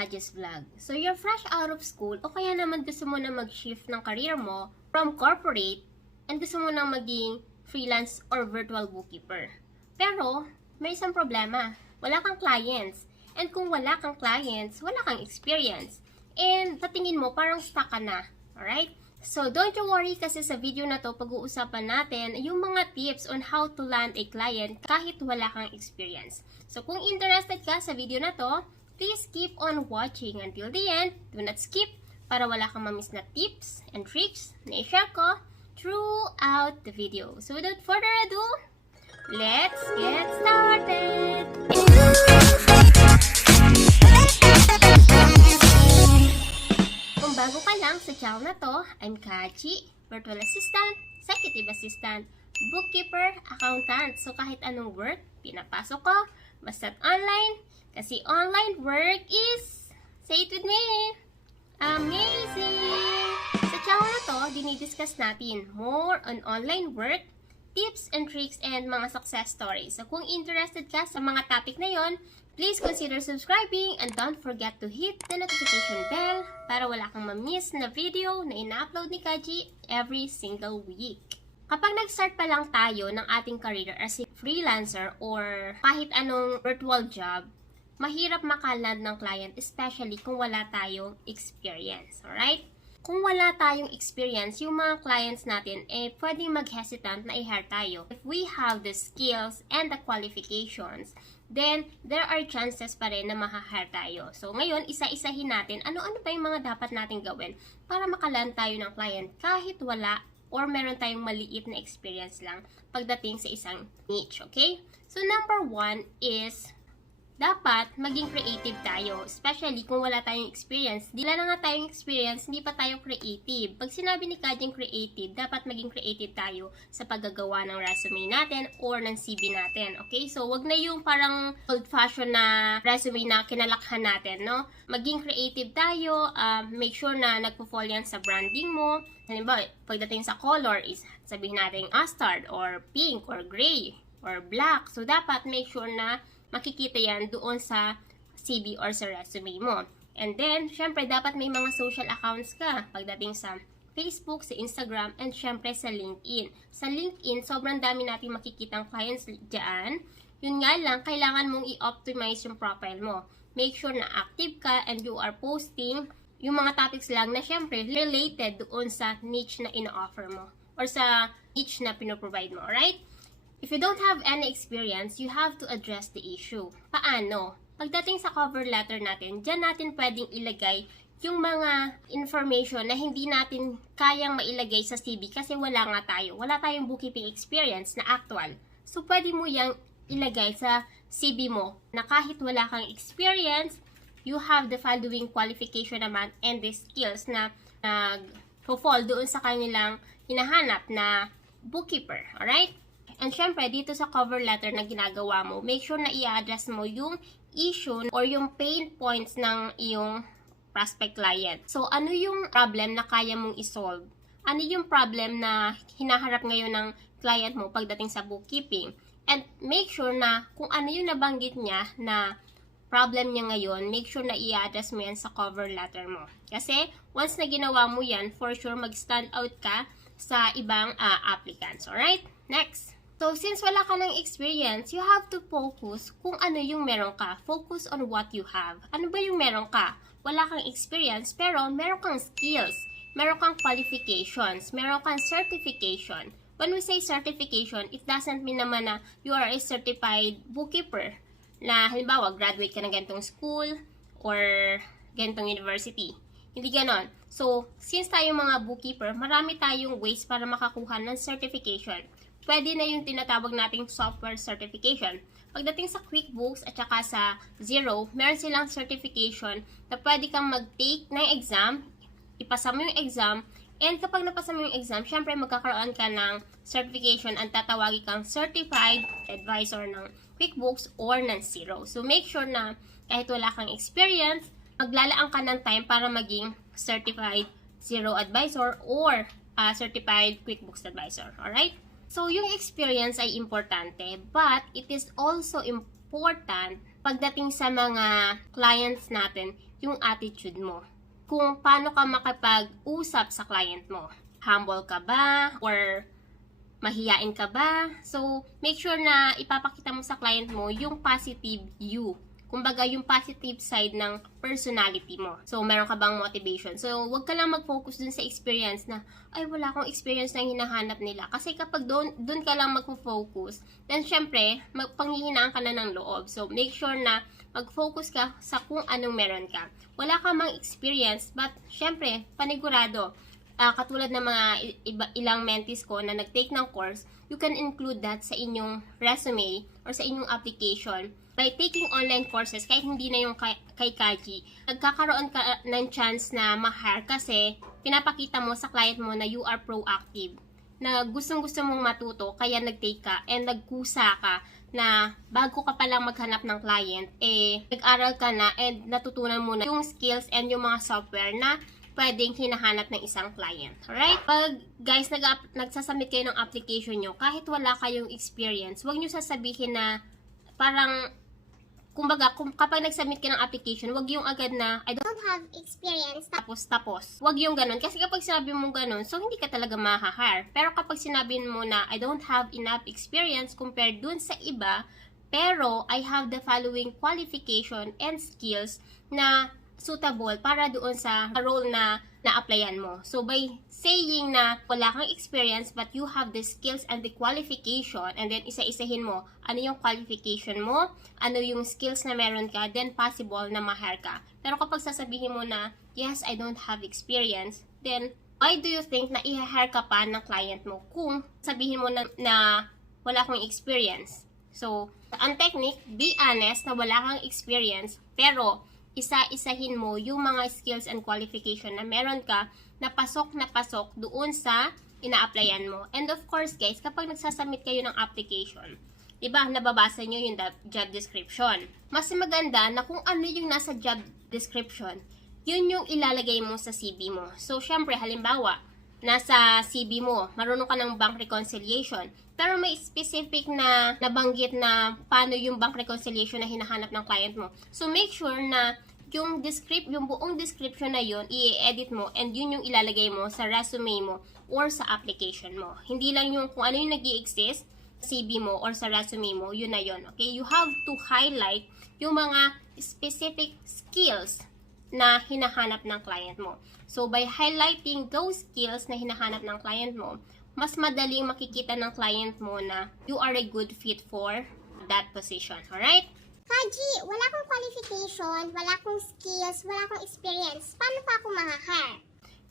Kaji's Vlog. So you're fresh out of school o kaya naman gusto mo na mag-shift ng career mo from corporate and gusto mo na maging freelance or virtual bookkeeper. Pero may isang problema, wala kang clients. And kung wala kang clients, wala kang experience. And sa tingin mo parang stuck ka na. Alright? So don't you worry kasi sa video na to pag-uusapan natin yung mga tips on how to land a client kahit wala kang experience. So kung interested ka sa video na to, please keep on watching until the end. Do not skip para wala kang mamiss na tips and tricks na i-share ko throughout the video. So without further ado, let's get started! Kung bago ka lang sa channel na to, I'm Kaji, virtual assistant, executive assistant, bookkeeper, accountant. So kahit anong work, pinapasok ko, basta't online. Kasi online work is, say it with me, amazing! Sa channel na to, dinidiscuss natin more on online work, tips and tricks, and mga success stories. So kung interested ka sa mga topic na yon, please consider subscribing and don't forget to hit the notification bell para wala kang ma-miss na video na ina-upload ni Kaji every single week. Kapag nag-start pa lang tayo ng ating career as a freelancer or kahit anong virtual job, mahirap makaland ng client, especially kung wala tayong experience. Alright? Kung wala tayong experience, yung mga clients natin, pwedeng mag-hesitant na i-hire tayo. If we have the skills and the qualifications, then there are chances pa rin na ma-hire tayo. So ngayon, isa-isahin natin ano-ano pa yung mga dapat natin gawin para makaland tayo ng client kahit wala or meron tayong maliit na experience lang pagdating sa isang niche. Okay? So number 1 is dapat maging creative tayo, especially kung wala tayong experience. Dila na nga tayong experience, hindi pa tayo creative. Pag sinabi ni Kajing creative, dapat maging creative tayo sa paggagawa ng resume natin or ng CV natin. Okay? So, wag na yung parang old-fashioned na resume na kinalakhan natin, no? Maging creative tayo, make sure na nagpo-fall yan sa branding mo. Halimbawa, pagdating sa color is sabihin natin mustard or pink or gray or black. So, dapat make sure na makikita yan doon sa CV or sa resume mo. And then, syempre, dapat may mga social accounts ka pagdating sa Facebook, sa Instagram, and syempre sa LinkedIn. Sa LinkedIn, sobrang dami natin makikitang clients dyan. Yun nga lang, kailangan mong i-optimize yung profile mo. Make sure na active ka and you are posting yung mga topics lang na syempre related doon sa niche na ino-offer mo or sa niche na pinoprovide mo, alright? If you don't have any experience, you have to address the issue. Paano? Pagdating sa cover letter natin, dyan natin pwedeng ilagay yung mga information na hindi natin kayang mailagay sa CV kasi wala nga tayo. Wala tayong bookkeeping experience na actual. So, pwede mo yang ilagay sa CV mo na kahit wala kang experience, you have the following qualification naman and the skills na nag-fall doon sa kanilang hinahanap na bookkeeper. Alright? And syempre, dito sa cover letter na ginagawa mo, make sure na i-address mo yung issue or yung pain points ng iyong prospect client. So, ano yung problem na kaya mong isolve? Ano yung problem na hinaharap ngayon ng client mo pagdating sa bookkeeping? And make sure na kung ano yung nabanggit niya na problem niya ngayon, make sure na i-address mo yan sa cover letter mo. Kasi, once na ginawa mo yan, for sure mag-stand out ka sa ibang applicants. Alright? Next. So, since wala ka ng experience, you have to focus kung ano yung meron ka. Focus on what you have. Ano ba yung meron ka? Wala kang experience, pero meron kang skills. Meron kang qualifications. Meron kang certification. When we say certification, it doesn't mean naman na you are a certified bookkeeper. Na halimbawa, graduate ka ng ganitong school or ganitong university. Hindi ganon. So, since tayong mga bookkeeper, marami tayong ways para makakuha ng certification. Pwede na yung tinatawag nating software certification. Pagdating sa QuickBooks at saka sa Xero, meron silang certification na pwede kang mag-take ng exam, ipasa mo yung exam, and kapag napasa mo yung exam, syempre magkakaroon ka ng certification at tatawagin kang certified advisor ng QuickBooks or ng Xero. So make sure na kahit wala kang experience, maglalaan ka ng time para maging certified Xero advisor or certified QuickBooks advisor. Alright? So, yung experience ay importante, but it is also important pagdating sa mga clients natin, yung attitude mo. Kung paano ka makapag-usap sa client mo. Humble ka ba? Or mahiyain ka ba? So, make sure na ipapakita mo sa client mo yung positive you. Kumbaga, yung positive side ng personality mo. So, meron ka bang motivation? So, wag ka lang mag-focus dun sa experience na, ay, wala akong experience na hinahanap nila. Kasi kapag dun ka lang mag-focus, then syempre, panghihinaan ka na ng loob. So, make sure na mag-focus ka sa kung anong meron ka. Wala ka mang experience, but syempre, panigurado, katulad ng mga ilang mentees ko na nag-take ng course, you can include that sa inyong resume or sa inyong application. By taking online courses, kahit hindi na yung kay Kaji, nagkakaroon ka ng chance na ma-hire kasi pinapakita mo sa client mo na you are proactive, na gustong-gusto mong matuto, kaya nag-take ka and nagkusa ka na bago ka palang maghanap ng client, nag-aral ka na and natutunan mo na yung skills and yung mga software na pwedeng hinahanap ng isang client. Alright? Pag guys, nagsasubmit kayo ng application nyo, kahit wala kayong experience, huwag nyo sasabihin na parang, kumbaga, kapag nag-submit ka ng application, wag yung agad na, I don't have experience, tapos. Wag yung ganun. Kasi kapag sinabi mo ganun, so hindi ka talaga ma-hire. Pero kapag sinabi mo na, I don't have enough experience compared dun sa iba, pero I have the following qualification and skills na suitable para doon sa role na na-applyan mo. So, by saying na wala kang experience but you have the skills and the qualification, and then isa-isahin mo, ano yung qualification mo, ano yung skills na meron ka, then possible na ma-hire ka. Pero kapag sasabihin mo na, yes, I don't have experience, then why do you think na i-hire ka pa ng client mo kung sabihin mo na wala kang experience? So, ang technique, be honest na wala kang experience, pero isa-isahin mo yung mga skills and qualification na meron ka na pasok doon sa ina-applyan mo. And of course guys, kapag nagsasubmit kayo ng application, diba, nababasa nyo yung job description. Mas maganda na kung ano yung nasa job description, yun yung ilalagay mo sa CV mo. So, syempre, halimbawa, nasa CV mo, marunong ka ng bank reconciliation, pero may specific na nabanggit na paano yung bank reconciliation na hinahanap ng client mo. So, make sure na yung buong description na yun, i-edit mo and yun yung ilalagay mo sa resume mo or sa application mo. Hindi lang yung kung ano yung nag-i-exist sa CV mo or sa resume mo, yun na yun. Okay? You have to highlight yung mga specific skills na hinahanap ng client mo. So, by highlighting those skills na hinahanap ng client mo, mas madaling makikita ng client mo na you are a good fit for that position. Alright? Kaji, wala akong qualification, wala akong skills, wala akong experience. Paano pa ako ma-hire?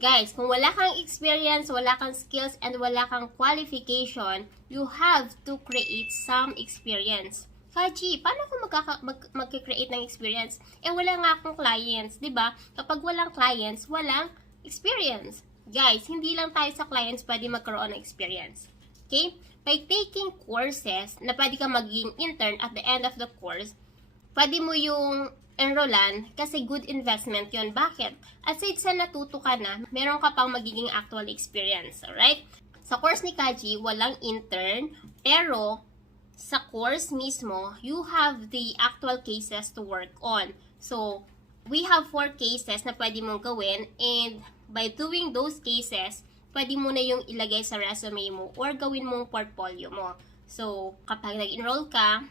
Guys, kung wala kang experience, wala kang skills, and wala kang qualification, you have to create some experience. Kaji, paano ako mag-create ng experience? Wala nga akong clients, di ba? Kapag walang clients, walang experience. Guys, hindi lang tayo sa clients pwede magkaroon ng experience. Okay? By taking courses na pwede ka maging intern at the end of the course, pwede mo yung enrollan kasi good investment yon. Bakit? Aside sa natuto ka na, meron ka pang magiging actual experience. Alright? Sa course ni Kaji, walang intern, pero sa course mismo, you have the actual cases to work on. So, we have 4 cases na pwede mong gawin, and by doing those cases, pwede mo na yung ilagay sa resume mo or gawin mong portfolio mo. So, kapag nag-enroll ka,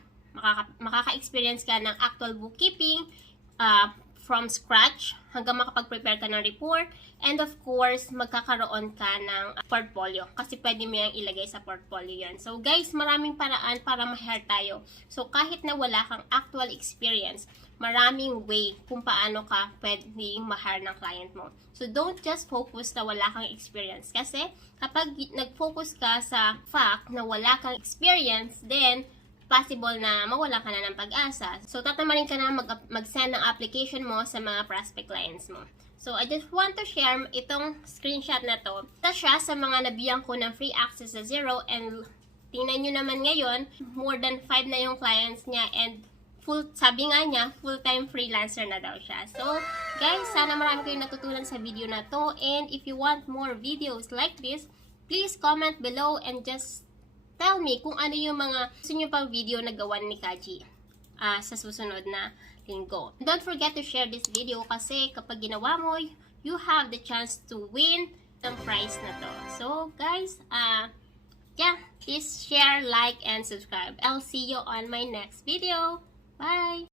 makaka-experience ka ng actual bookkeeping from scratch hanggang makapag-prepare ka ng report, and of course, magkakaroon ka ng portfolio kasi pwede mo yung ilagay sa portfolio yan. So guys, maraming paraan para ma-hire tayo. So kahit na wala kang actual experience, maraming way kung paano ka pwedeng ma-hire ng client mo. So don't just focus na wala kang experience, kasi kapag nag-focus ka sa fact na wala kang experience, then possible na mawala ka na ng pag-asa. So, tatamarin ka na mag-send ng application mo sa mga prospect clients mo. So, I just want to share itong screenshot na to. Ito siya sa mga nabiyang ko ng free access sa Xero, and tingnan nyo naman ngayon, more than 5 na yung clients niya, and sabi nga niya, full-time freelancer na daw siya. So, guys, sana marami kayong natutunan sa video na to, and if you want more videos like this, please comment below and just tell me kung ano yung mga gusto nyo pang video na gawan ni Kaji. sa susunod na linggo. Don't forget to share this video kasi kapag ginawa mo, you have the chance to win ang prize na to. So, guys, yeah, please share, like, and subscribe. I'll see you on my next video. Bye!